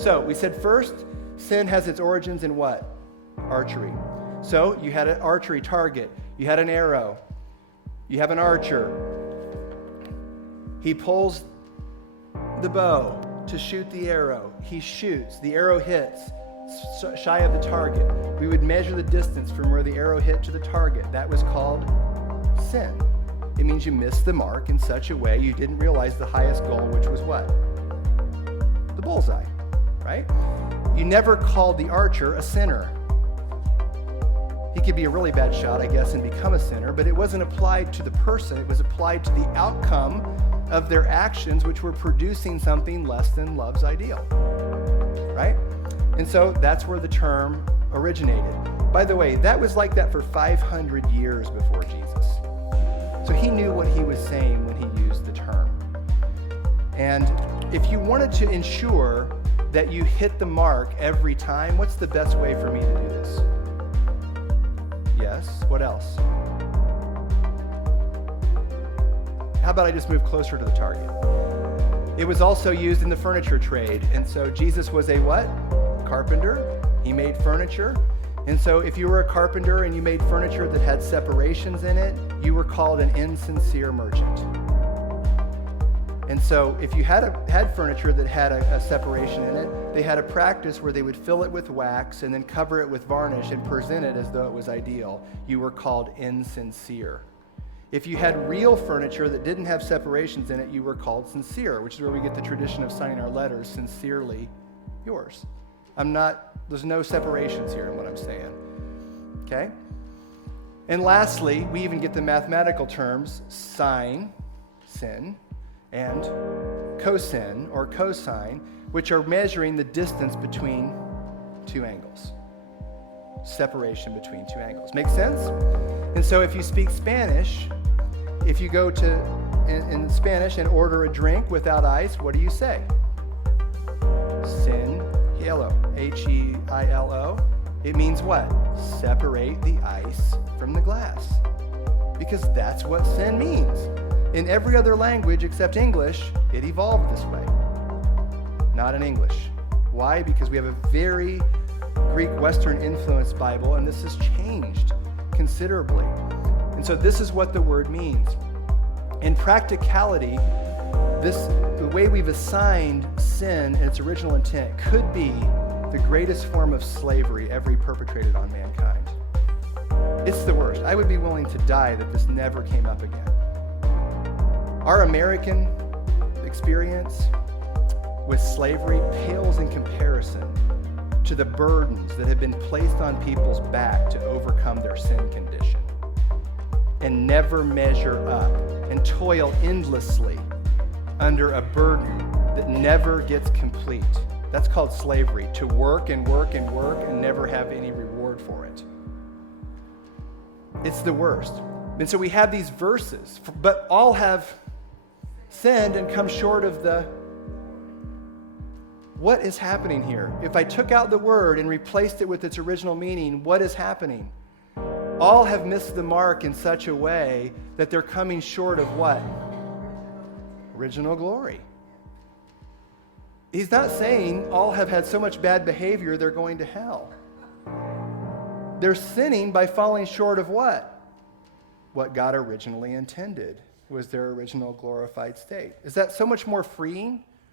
So we said first, sin has its origins in what? Archery. So you had an archery target. You had an arrow. You have an archer. He pulls the bow to shoot the arrow. He shoots. The arrow hits shy of the target. We would measure the distance from where the arrow hit to the target. That was called sin. It means you missed the mark in such a way you didn't realize the highest goal, which was what? The bullseye, right? You never called the archer a sinner. He could be a really bad shot, I guess, and become a sinner, but it wasn't applied to the person. It was applied to the outcome of their actions, which were producing something less than love's ideal, right? And so that's where the term originated. By the way, that was like that for 500 years before Jesus. So he knew what he was saying when he used the term. And if you wanted to ensure that you hit the mark every time, what's the best way for me to do this? Yes, what else? How about I just move closer to the target? It was also used in the furniture trade. And so Jesus was a what? Carpenter. He made furniture. And so if you were a carpenter and you made furniture that had separations in it, you were called an insincere merchant. And so if you had furniture that had a separation in it, they had a practice where they would fill it with wax and then cover it with varnish and present it as though it was ideal. You were called insincere. If you had real furniture that didn't have separations in it, you were called sincere, which is where we get the tradition of signing our letters, sincerely yours. There's no separations here in what I'm saying, okay? And lastly, we even get the mathematical terms sine, sin, and cosine, or cosine, which are measuring the distance between two angles. Separation between two angles. Make sense? And so if you speak Spanish, if you go in Spanish and order a drink without ice, what do you say? Sin hielo, H-E-I-L-O. It means what? Separate the ice from the glass. Because that's what sin means. In every other language except English, it evolved this way. Not in English. Why? Because we have a very Greek Western influenced Bible, and this has changed considerably. And so this is what the word means. In practicality, the way we've assigned sin in its original intent could be the greatest form of slavery ever perpetrated on mankind. It's the worst. I would be willing to die that this never came up again. Our American experience with slavery pales in comparison to the burdens that have been placed on people's back to overcome their sin condition and never measure up and toil endlessly under a burden that never gets complete. That's called slavery, to work and work and work and never have any reward for it. It's the worst. And so we have these verses, but all have sinned and come short of the... What is happening here? If I took out the word and replaced it with its original meaning, what is happening? All have missed the mark in such a way that they're coming short of what? Original glory. He's not saying all have had so much bad behavior they're going to hell. They're sinning by falling short of what? What God originally intended was their original glorified state. Is that so much more freeing?